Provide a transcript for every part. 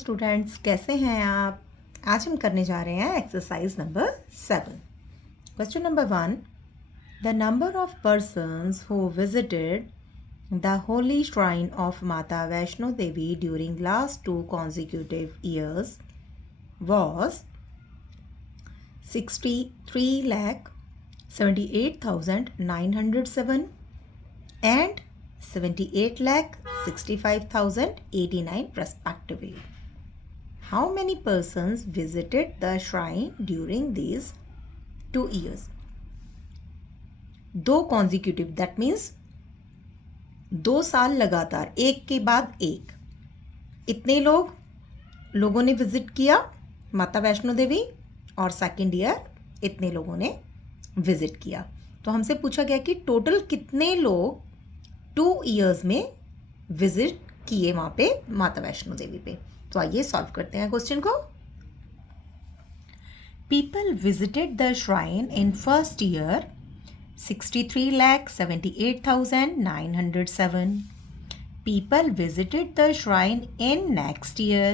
Students, कैसे हैं आप? आज हम करने जा रहे हैं exercise number 7। Question number 1, the number of persons who visited the Holi shrine of माता Vaishno Devi during last 2 consecutive years was 63,78,907 and 78,65,089 respectively. How many persons visited the shrine during these 2 years? 2 consecutive, that means 2 साल लगातार, एक के बाद एक, इतने लोगों ने विजिट किया माता वैष्णो देवी, और सेकेंड ईयर इतने लोगों ने विजिट किया। तो हमसे पूछा गया कि टोटल कितने लोग 2 ईयर्स में विजिट किए वहाँ पे माता वैष्णो देवी पे। तो आइए सॉल्व करते हैं क्वेश्चन को। People visited the shrine in first year 63,78,907. People visited the shrine in next year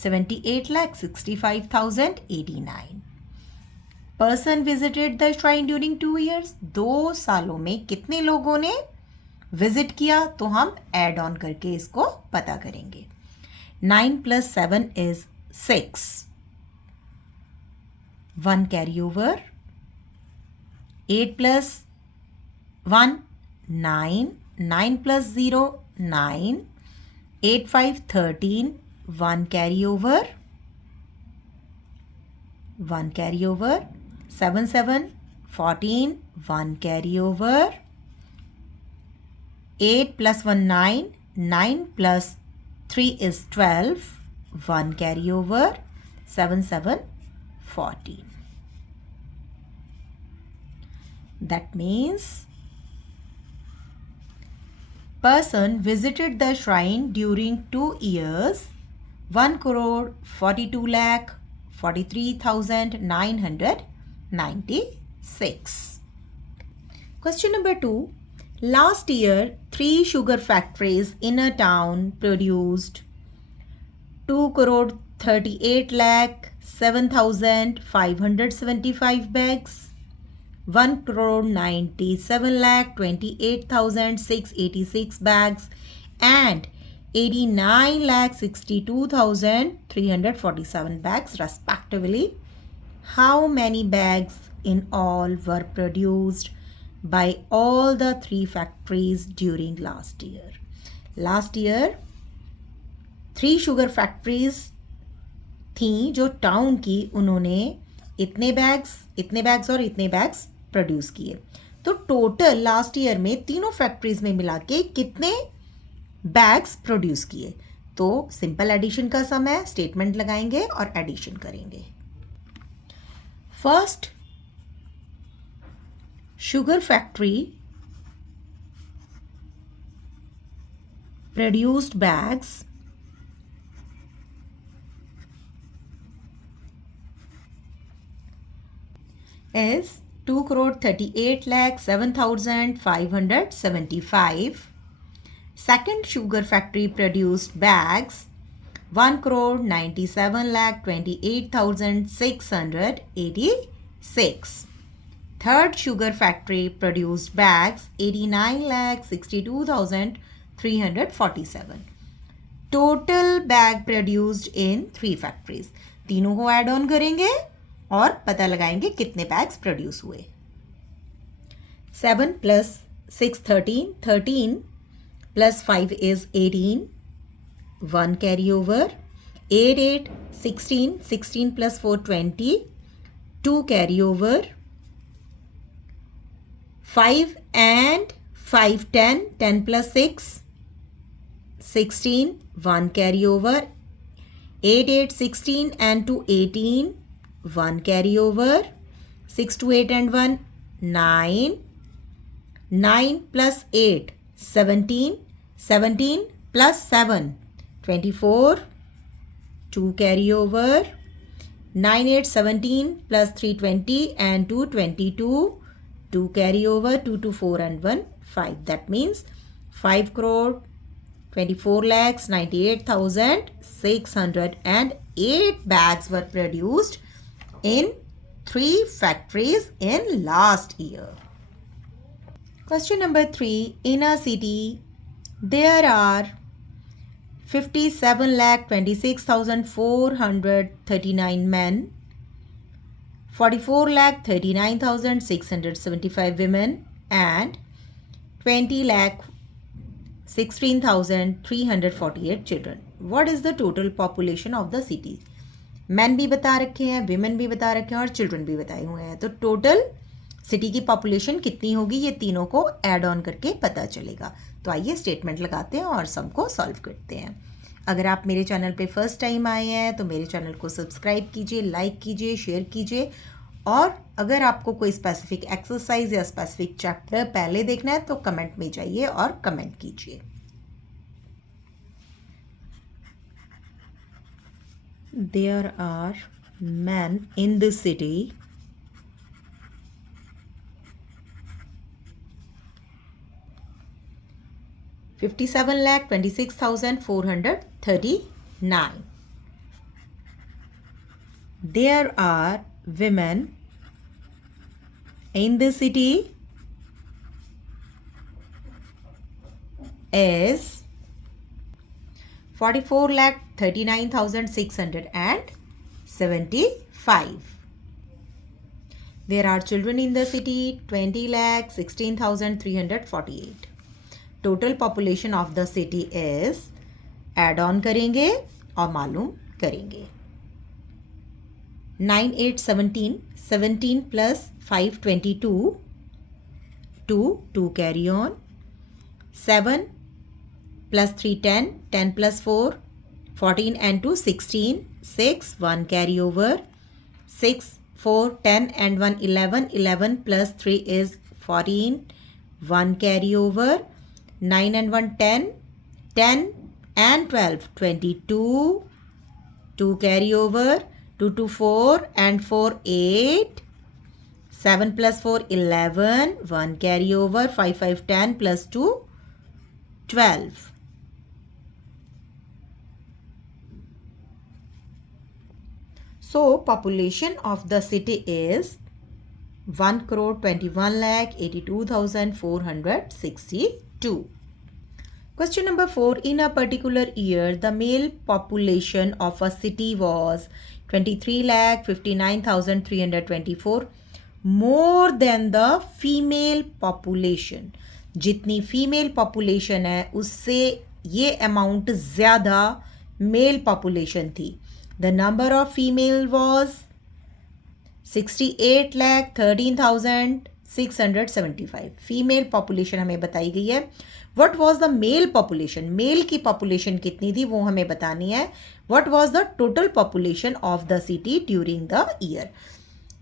78,65,089. Person visited the shrine during 2 years. 2 सालों में कितने लोगों ने विजिट किया, तो हम ऐड ऑन करके इसको पता करेंगे। 9 + 7 is 6. 1 carry over. 8 + 1 9. 9 + 0 9. 8 5 13. 1 carry over. 1 carry over. 7 7 14. 1 carry over. 8 + 1 9. 9 + 3 is 12. 1 carry over. 7 7 14. That means person visited the shrine during 2 years 1,42,43,996. Question number 2. Last year, 3 sugar factories in a town produced 2,38,07,575 bags, 1,97,28,686 bags, and 89,62,347 bags respectively. How many bags in all were produced by all the 3 factories during last year? Last year 3 sugar factories थी जो town की, उन्होंने इतने bags और इतने bags produce किए। तो total last year में तीनों फैक्ट्रीज में मिला के कितने बैग्स प्रोड्यूस किए। तो सिंपल एडिशन का सम है, स्टेटमेंट लगाएंगे और एडिशन करेंगे। First sugar factory produced bags is 2,38,07,575. Second sugar factory produced bags 1,97,28,686. Third sugar factory produced bags 89,62,347. Total bag produced in 3 factories. तीनों को ऐड ऑन करेंगे और पता लगाएंगे कितने बैग्स प्रोड्यूस हुए। 7 + 6 13. 13 + 5 is 18. 1 carry over. 8 8 16. 16 + 4 20. 2 carry over. 5 and 5 10. 10 + 6 16. 1 carry over. 8 8 16 and 2 18. 1 carry over. 6 2 8 and 1 9. 9 + 8 17. 17 + 7 24. 2 carry over. 9 8 17 + 3 20 and 2 22. 2 carry over. 2 2 4 and 1 5. That means 5 crore 24,98,608 bags were produced in 3 factories in last year. Question number 3. In a city, there are 57,26,439 men, 44,39,675 women, and 20,16,348 children. What is the total population of the city? Man भी बता रखे हैं, women भी बता रखे हैं और children भी बताए हुए हैं. तो टोटल सिटी की पॉपुलेशन कितनी होगी ये तीनों को ऐड ऑन करके पता चलेगा. तो आइए स्टेटमेंट लगाते हैं और सम को सॉल्व करते हैं. अगर आप मेरे चैनल पे फर्स्ट टाइम आए हैं तो मेरे चैनल को सब्सक्राइब कीजिए, लाइक कीजिए, शेयर कीजिए. और अगर आपको कोई स्पेसिफिक एक्सरसाइज या स्पेसिफिक चैप्टर पहले देखना है तो कमेंट में जाइए और कमेंट कीजिए. There are men in the city $57,26,439. There are women in the city is 44,39,675. There are children in the city 20,16,348. Total population of the city is add on करेंगे और मालूम करेंगे. 9, 8, 17. 17 plus 5, 22. 2 carry on. 7 plus 3, 10. 10 plus 4, 14 and 2, 16. 6, 1 carry over. 6, 4, 10 and 1, 11. 11 plus 3 is 14. 1 carry over. 9 and 1, 10. 10 and 12, 22. 2 carry over. 2 to 4 and 4, 8. 7 plus 4, 11. 1 carry over. 5, 5, 10 plus 2, 12. So, population of the city is 1,21,82,462. Question number 4. In a particular year, the male population of a city was 23,59,324 more than the female population. जितनी female population है उससे ये amount ज़्यादा male population थी. The number of female was 68,13,675. Female population हमें बताई गई है. What was the male population? Male की पॉपुलेशन कितनी थी वो हमें बतानी है. What was the total population of the city during the year?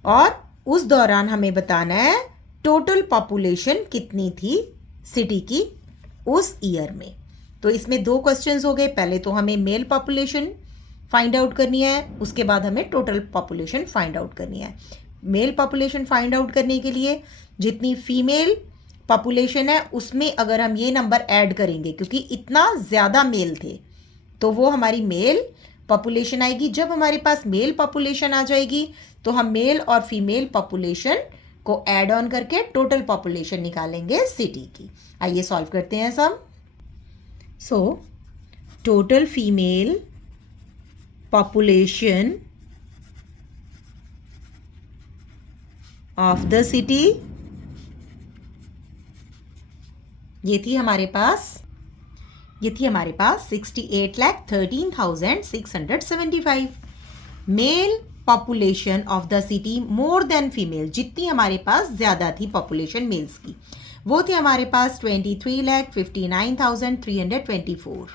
और उस दौरान हमें बताना है टोटल पॉपुलेशन कितनी थी सिटी की उस ईयर में. तो इसमें 2 क्वेश्चंस हो गए. पहले तो हमें मेल पॉपुलेशन फाइंड आउट करनी है, उसके बाद हमें टोटल पॉपुलेशन फाइंड आउट करनी है. मेल पॉपुलेशन फाइंड आउट करने के लिए जितनी फीमेल पॉपुलेशन है उसमें अगर हम ये नंबर ऐड करेंगे क्योंकि इतना ज़्यादा मेल थे तो वो हमारी मेल पॉपुलेशन आएगी. जब हमारे पास मेल पॉपुलेशन आ जाएगी तो हम मेल और फीमेल पॉपुलेशन को ऐड ऑन करके टोटल पॉपुलेशन निकालेंगे सिटी की. आइए सॉल्व करते हैं sum. So total female population of the city ये थी हमारे पास 68,13,675. Male population of the city more than female, जितनी हमारे पास ज़्यादा थी पॉपुलेशन मेल्स की, वो थे हमारे पास 23,59,324.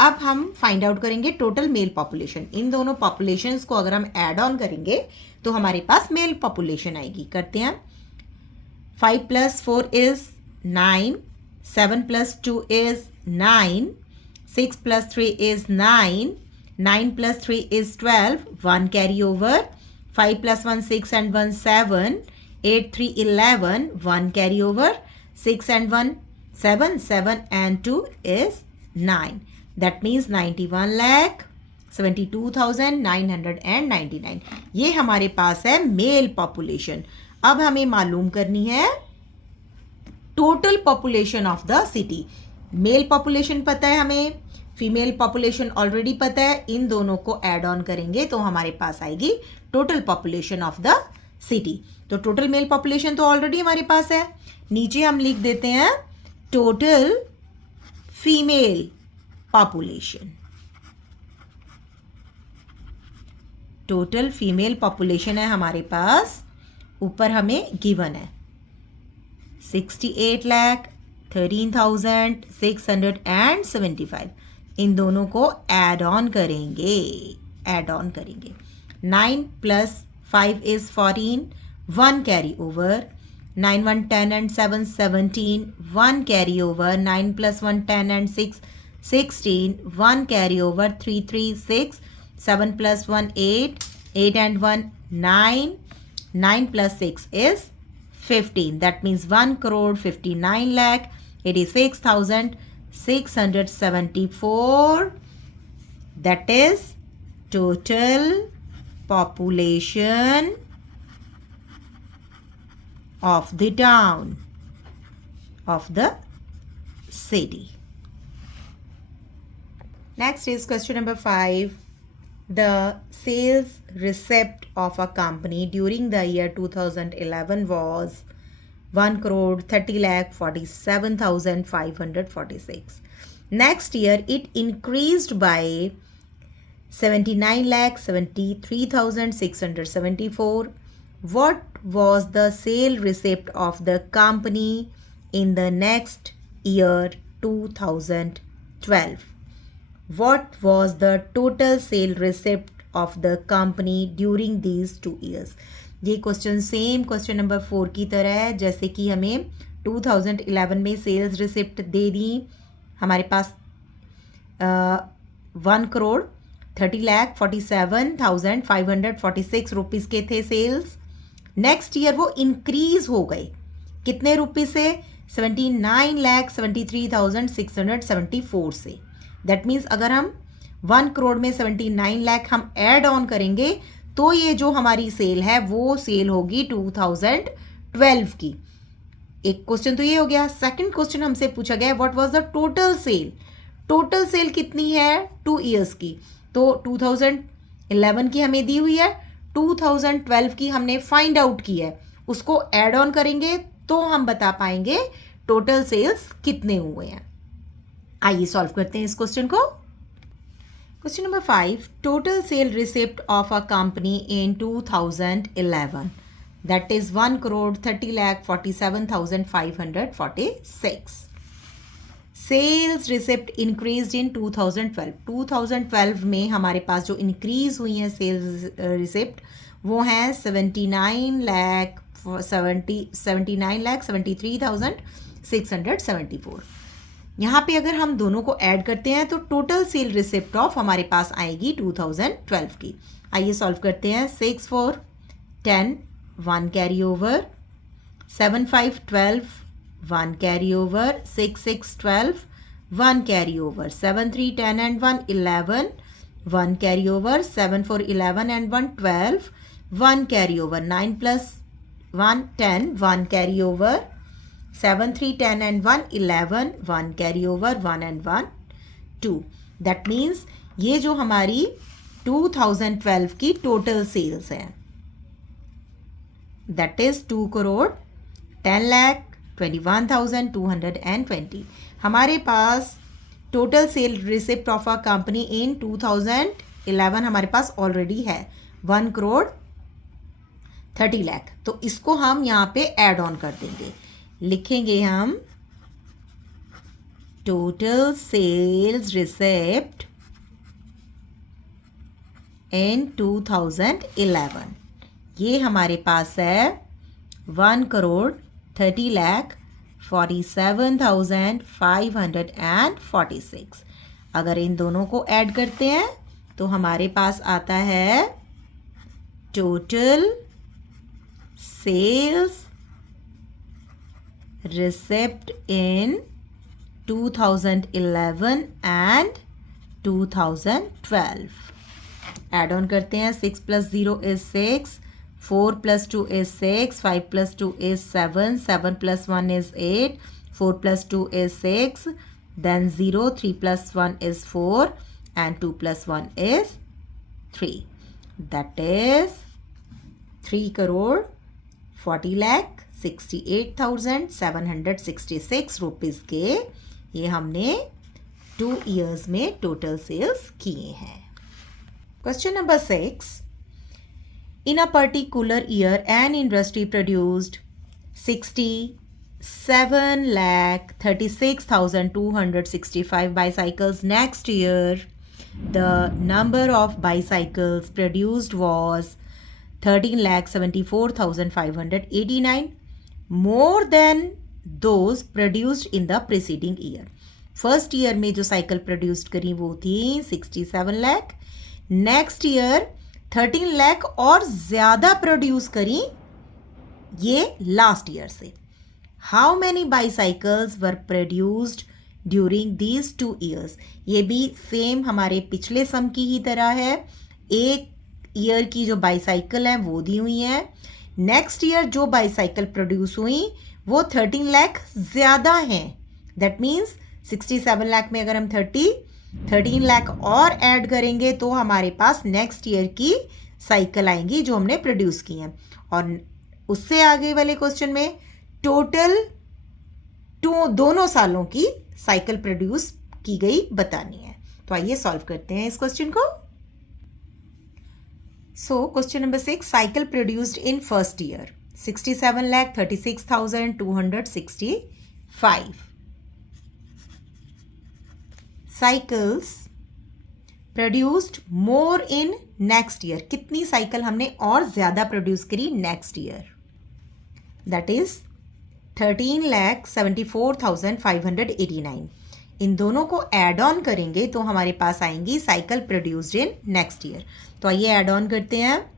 अब हम फाइंड आउट करेंगे टोटल मेल पॉपुलेशन. इन दोनों पॉपुलेशंस को अगर हम ऐड ऑन करेंगे तो हमारे पास मेल पॉपुलेशन आएगी. करते हैं. 5 plus 4 is 9. 7 plus 2 is 9. 6 plus 3 is 9. 9 plus 3 is 12. 1 carry over. 5 plus 1 6 and 1 7. 8 3 11. 1 carry over. 6 and 1 7. 7 and 2 is 9. That means 91,72,999. ये हमारे पास है मेल पॉपुलेशन. अब हमें मालूम करनी है total population of the city. Mail population पता है हमें, फीमेल पॉपुलेशन ऑलरेडी पता है. इन दोनों को ऐड ऑन करेंगे तो हमारे पास आएगी total population of the city. तो टोटल मेल पॉपुलेशन तो ऑलरेडी हमारे पास है. नीचे हम लिख देते हैं total female population. Total female population है हमारे पास, ऊपर हमें गिवन है 68,13,675. इन दोनों को ऐड ऑन करेंगे. 9 + 5 is 14, 1 carry over. 9 1 10 and 7 17, 1 carry over. 9 + 1 10 and 6 16, 1 carry over. 3 3 6, 7 + 1 8, 8 and 1 9, 9 + 6 is 15. That means 1,59,86,674. That is total population of the town, of the city. Next is question number 5. The sales receipt of a company during the year 2011 was 1,30,47,546. Next year it increased by 79,73,674. What was the sale receipt of the company in the next year 2012? What was the total sale receipt of the company during these 2 years? ये question same question number 4 की तरह है. जैसे कि हमें 2011 में sales receipt दे दी, हमारे पास 1,30,47,546 rupees के थे सेल्स. नेक्स्ट ईयर वो इंक्रीज हो गए कितने रुपये से? 79,73,674 से. दैट मीन्स अगर हम 1 करोड़ में 79 लाख हम ऐड ऑन करेंगे तो ये जो हमारी सेल है वो सेल होगी 2012 की. एक क्वेश्चन तो ये हो गया. सेकंड क्वेश्चन हमसे पूछा गया what was the total sale. Total sale कितनी है 2 इयर्स की? तो 2011 की हमें दी हुई है, 2012 की हमने फाइंड आउट की है. उसको ऐड ऑन करेंगे तो हम बता पाएंगे टोटल सेल्स कितने हुए हैं. आइए सॉल्व करते हैं इस क्वेश्चन को. Question number 5. Total sale receipt of a company in 2011 that is 1,30,47,546. Sales receipt increase in 2012. 2012 में हमारे पास जो इंक्रीज हुई है सेल्स रिसिप्ट वो हैं 79,73,674. यहाँ पे अगर हम दोनों को ऐड करते हैं तो टोटल सेल रिसिप्ट ऑफ हमारे पास आएगी 2012 की. आइए सॉल्व करते हैं. 6 4 10, 1 carry over. 7 5 12, 1 carry over. 6 6 12, 1 carry over. 7 3 10 and 1 11, 1 carry over. 7 4 11 and 1 12, 1 carry over. 9 + 1 10, 1 carry over. 7 3 10 and 1 11, 1 carry over. 1 and 1 2. That means ये जो हमारी 2012 की टोटल सेल्स है दैट इज 2,10,21,220. हमारे पास total sale receipt of a company in 2011 हमारे पास already है 1,30,00,000. तो इसको हम यहाँ पे ऐड ऑन कर देंगे. लिखेंगे हम टोटल सेल्स रिसिप्ट इन 2011. ये हमारे पास है 1,30,47,546. अगर इन दोनों को ऐड करते हैं तो हमारे पास आता है total sales receipt in 2011 and 2012. Add on करते हैं. 6 plus 0 is 6. 4 plus 2 is 6. 5 plus 2 is 7. 7 plus 1 is 8. 4 plus 2 is 6. Then 0. 3 plus 1 is 4. And 2 plus 1 is 3. That is 3 crore 40 lakh 68,766 rupees के ये हमने 2 years में टोटल सेल्स किए हैं. Question number 6. In a particular year, an industry produced 67,36,265 bicycles. Next year, the number of bicycles produced was 13,74,589, more than those produced in the preceding year. First year में जो cycle produced करी वो थी 67 lakh. Next year 13 lakh और ज़्यादा produce करी ये last year से. How many bicycles were produced during these 2 years. ये भी सेम हमारे पिछले सम की ही तरह है. एक ईयर की जो बाईसाइकिल है वो दी हुई है. नेक्स्ट ईयर जो बाईसाइकिल प्रोड्यूस हुई वो 13 लाख ज़्यादा हैं. दैट मीन्स 67 लाख में अगर हम 13 लाख और ऐड करेंगे तो हमारे पास नेक्स्ट ईयर की साइकिल आएंगी जो हमने प्रोड्यूस की हैं. और उससे आगे वाले क्वेश्चन में टोटल दोनों सालों की साइकिल प्रोड्यूस की गई बतानी है. तो आइए सॉल्व करते हैं इस क्वेश्चन को. So, question number 6, cycle produced in first year, 67,36,265. Cycles produced more in next year. कितनी साइकिल हमने और ज़्यादा प्रोड्यूस करी नेक्स्ट ईयर? That is 13,74,589. इन दोनों को ऐड ऑन करेंगे तो हमारे पास आएंगी cycle produced in next year. तो आइए ऐड ऑन करते हैं.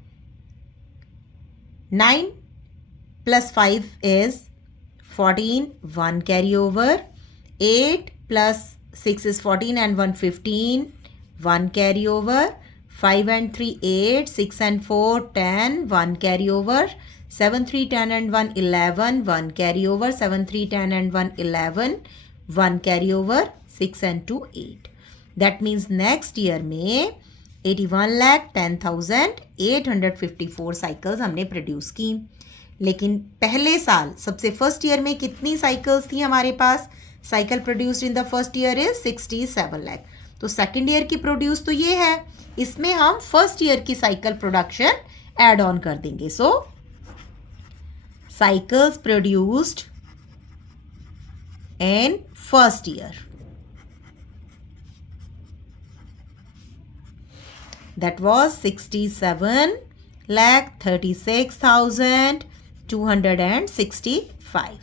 9 plus 5 is 14, 1 carry over. 8 plus 6 is 14 and 1 15, 1 carry over. 5 and 3 8, 6 and 4 10, 1 carry over. 7 3 10 and 1 11, 1 carry over. 7 3 10 and 1 11, 1 carry over. 6 and 2 8. That means next year में 81,10,854 cycles हमने produce की. लेकिन पहले साल सबसे फर्स्ट ईयर में कितनी साइकिल्स थी हमारे पास? Cycle produced in the first year is 67 lakh. तो सेकेंड ईयर की प्रोड्यूस तो ये है, इसमें हम फर्स्ट ईयर की साइकिल प्रोडक्शन ऐड ऑन कर देंगे. So cycles produced in first year, that was 67,36,265.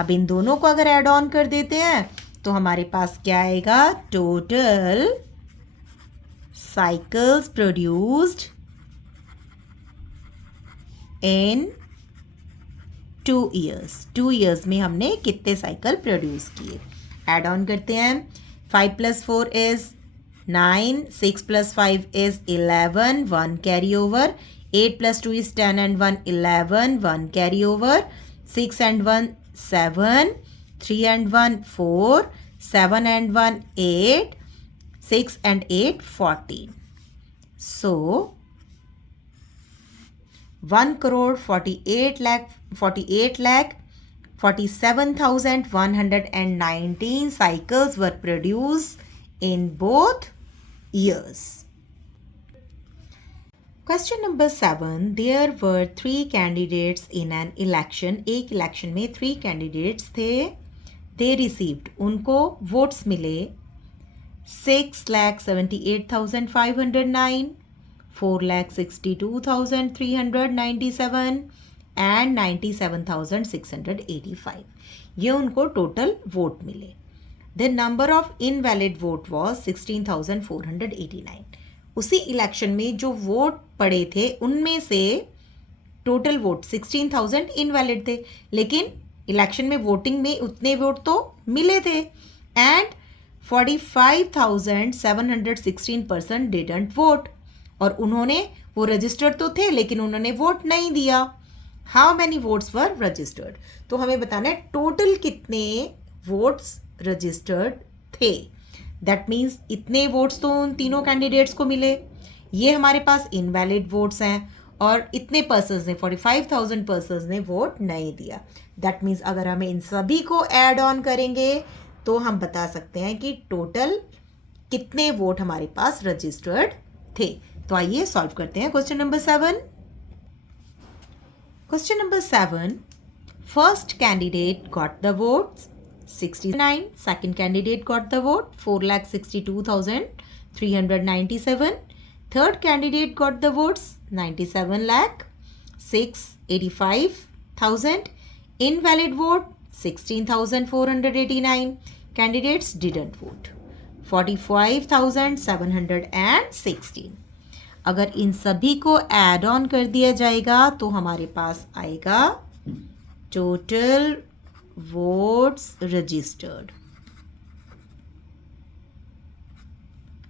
अब इन दोनों को अगर ऐड ऑन कर देते हैं तो हमारे पास क्या आएगा? टोटल साइकिल्स प्रोड्यूस्ड इन 2 years. 2 years में हमने कितने साइकिल प्रोड्यूस किए? ऐड ऑन करते हैं. 5 plus 4 is 9, 6 plus 5 is 11, 1 carry over. 8 plus 2 is 10 and 1 11, 1 carry over. 6 and 1 7, 3 and 1 4, 7 and 1 8, 6 and 8 14. So 1 crore 48 lakh 47,119 cycles were produced in both years. Question number 7. There were 3 candidates in an election. एक election में 3 candidates थे. They received, उनको votes मिले 6,78,509, 4,62,397 and 97,685. ये उनको total vote मिले. The number of invalid vote was 16,489. उसी election में जो वोट पड़े थे उनमें से टोटल वोट 16,000 इनवैलिड थे, लेकिन इलेक्शन में वोटिंग में उतने वोट तो मिले थे. and 45,716 person didn't vote. और उन्होंने वो रजिस्टर्ड तो थे लेकिन उन्होंने वोट नहीं दिया. How many votes were registered. तो हमें बताना है टोटल कितने वोट्स रजिस्टर्ड थे. दैट मीन्स इतने वोट्स तो उन तीनों कैंडिडेट्स को मिले. ये हमारे पास इनवैलिड वोट्स हैं और इतने पर्सन्स ने 45,000 पर्सन्स ने वोट नहीं दिया. दैट मीन्स अगर हमें इन सभी को ऐड ऑन करेंगे तो हम बता सकते हैं कि टोटल कितने वोट हमारे पास रजिस्टर्ड थे. तो आइए सॉल्व करते हैं question number 7. Question number 7. First candidate got the votes 69. Second candidate got the vote 4,62,397. Third candidate got the votes 97,685,000. Invalid vote 16,489. Candidates didn't vote 45,716. अगर इन सभी को ऐड ऑन कर दिया जाएगा तो हमारे पास आएगा total votes registered.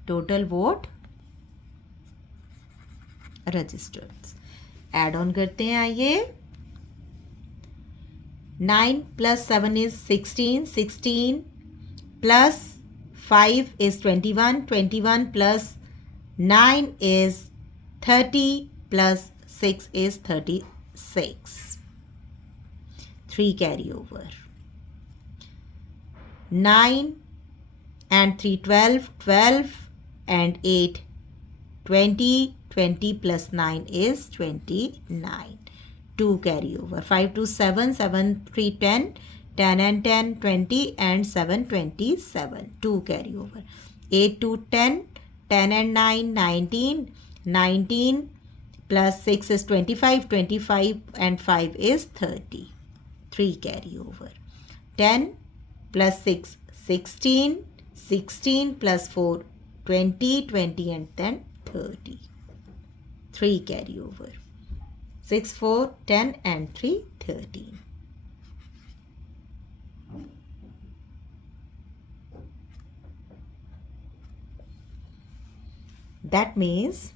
Total vote registered add on करते हैं. आइए 9 plus 7 is 16. 16 plus 5 is 21. 21 plus 9 is 30 plus 6 is 36. 3 carry over. 9 and 3 12. 12 and 8 20. 20 plus 9 is 29. 2 carry over. 5 to 7. 7 3 10. 10 and 10 20 and 7 27. 2 carry over. 8 to 10. 10 and 9 19. 19 plus 6 is 25. 25 and 5 is 30. 3 carry over. 10 plus 6 16. 16 plus 4 20. 20 and 10 30. 3 carry over. 6 4 10 and 3 13. That means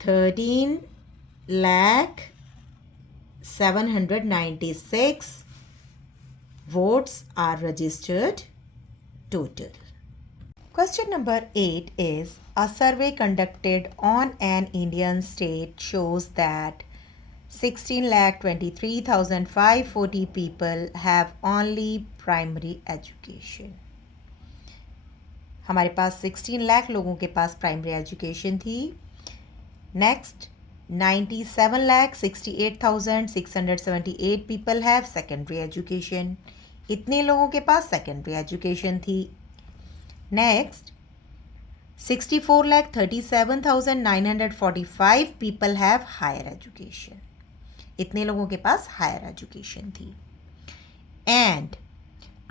13,796 votes are registered total. Question number 8 is a survey conducted on an Indian state shows that 16,23,540 people have only primary education. हमारे पास 16 लाख लोगों के पास primary education थी. Next 97,68,678 people have secondary education. इतने लोगों के पास secondary education थी. Next 64,37,945 people have higher education. इतने लोगों के पास हायर एजुकेशन थी. And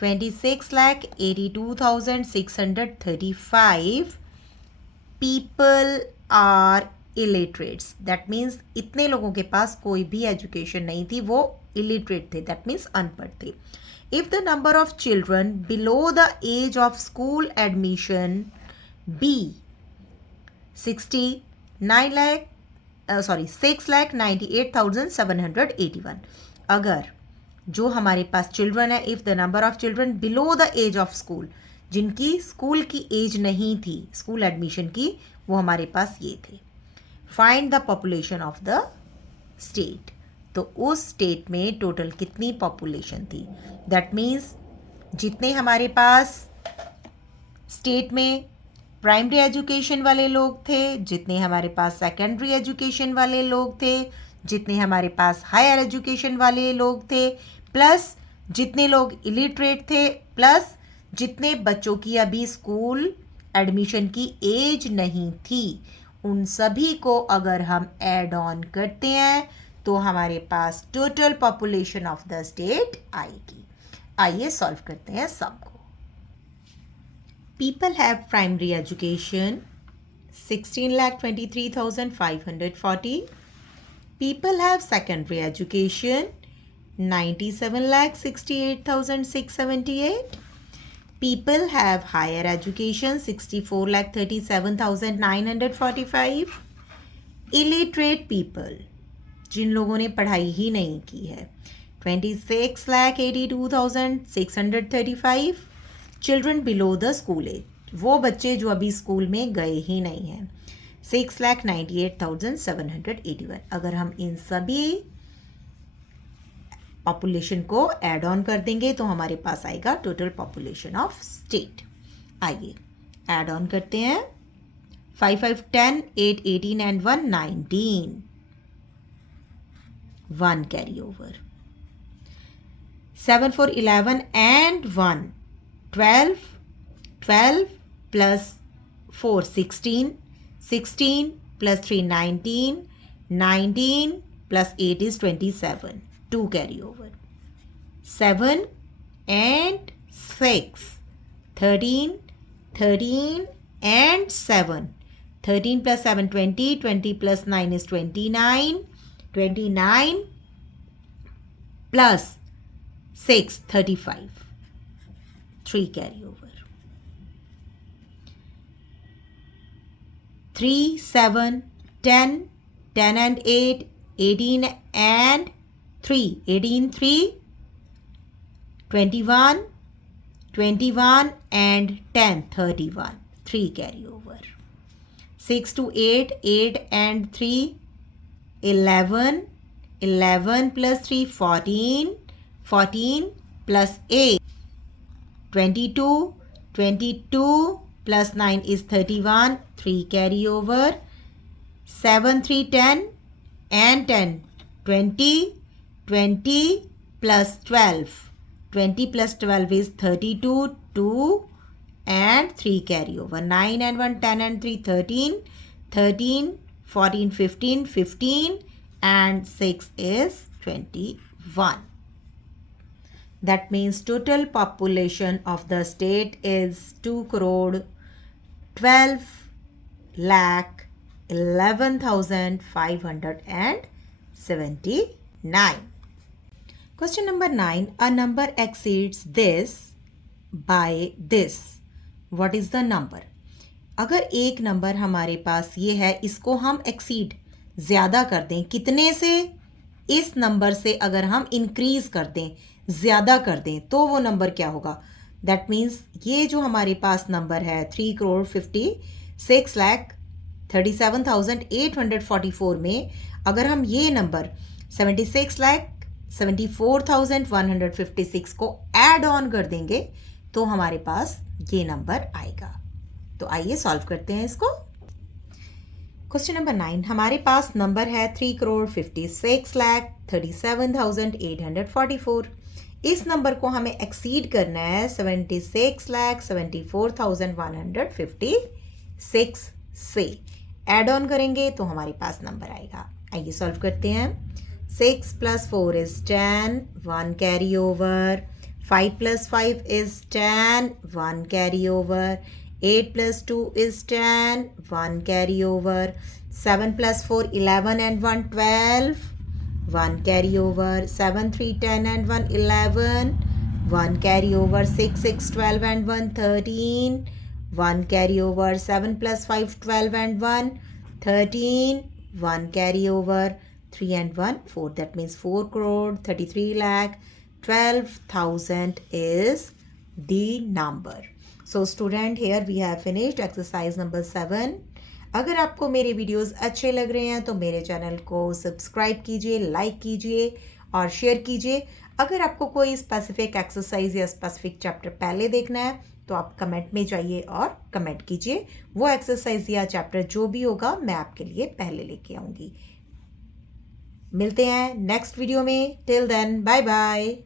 26,82,635 people are illiterates. That means इतने लोगों के पास कोई भी एजुकेशन नहीं थी, वो illiterate थे. That means अनपढ़ थे. If the number of children below the age of school admission be 6,98,781. अगर जो हमारे पास चिल्ड्रन है, if the number of children below the age of school, जिनकी स्कूल की एज नहीं थी स्कूल एडमिशन की, वो हमारे पास ये थे. Find the population of the state. तो उस स्टेट में टोटल कितनी पॉपुलेशन थी. दैट मीन्स जितने हमारे पास स्टेट में प्राइमरी एजुकेशन वाले लोग थे, जितने हमारे पास सेकेंडरी एजुकेशन वाले लोग थे, जितने हमारे पास हायर एजुकेशन वाले लोग थे, प्लस जितने लोग इलिटरेट थे, प्लस जितने बच्चों की अभी स्कूल एडमिशन की एज नहीं थी, उन सभी को अगर हम ऐड ऑन करते हैं तो हमारे पास total population of the state आएगी. आइए सॉल्व करते हैं सम को. People have primary education 16,23,540. People have secondary education 97,68,678. people have higher education 64,37,945. illiterate people जिन लोगों ने पढ़ाई ही नहीं की है 26,82,635. children below the school age वो बच्चे जो अभी स्कूल में गए ही नहीं हैं 6,98,781. अगर हम इन सभी पॉपुलेशन को ऐड ऑन कर देंगे तो हमारे पास आएगा टोटल पॉपुलेशन ऑफ स्टेट. आइए ऐड ऑन करते हैं 5, 5, 10, 8, 18 and 1, 19. 1 carry over. 7, 4, 11 and 1, 12. 12 plus 4, 16. 16 plus 3, 19. 19 plus 8 is 27. 2 carry over. 7 and 6. 13. 13 and 7. 13 plus 7, 20. 20 plus 9 is 29. 29 plus 6, 35. 3 carry over. 3, 7, 10, 10 and 8, 18 and 3, 18, 3, 21, 21 and 10, 31, 3 carry over. 6 to 8, 8 and 3, 11, 11 plus 3, 14, 14 plus 8, 22, 22 plus 9 is 31, 3 carry over. 7, 3, 10 and 10, 20, 20 plus 12. 20 plus 12 is 32, 2 and 3 carry over. 9 and 1, 10 and 3, 13. 13, 14, 15, 15 and 6 is 21. That means total population of the state is 2,12,11,579. Question number 9. A number exceeds this by this. What is the number? अगर एक number हमारे पास ये है इसको हम exceed ज़्यादा कर दें कितने से इस नंबर से अगर हम इंक्रीज़ कर दें ज़्यादा कर दें तो वो नंबर क्या होगा. दैट मीन्स ये जो हमारे पास नंबर है 3,56,37,844 में अगर हम ये नंबर 76,74,156 को ऐड ऑन कर देंगे तो हमारे पास ये नंबर आएगा. तो आइए सॉल्व करते हैं इसको. Question number 9. हमारे पास नंबर है 3,56,37,844. इस नंबर को हमें एक्सीड करना है 76,74,156 से. ऐड ऑन करेंगे तो हमारे पास नंबर आएगा. आइए सॉल्व करते हैं. 6 plus 4 is 10, 1 carry over. 5 plus 5 is 10, 1 carry over. 8 plus 2 is 10, 1 carry over. 7 plus 4, 11 and 1, 12, 1 carry over. 7, 3, 10 and 1, 11, 1 carry over. 6, 6, 12 and 1, 13, 1 carry over. 7 plus 5, 12 and 1, 13, 1 carry over. 3 and 1, 4. That means 4,33,12,000 is the number. So student, here we have finished exercise number 7. अगर आपको मेरे videos अच्छे लग रहे हैं तो मेरे channel को सब्सक्राइब कीजिए, लाइक कीजिए और शेयर कीजिए. अगर आपको कोई स्पेसिफिक एक्सरसाइज या स्पेसिफिक चैप्टर पहले देखना है तो आप कमेंट में जाइए और कमेंट कीजिए. वो एक्सरसाइज या चैप्टर जो भी होगा मैं आपके लिए पहले लेके आऊँगी. मिलते हैं नेक्स्ट वीडियो में. Till then bye bye.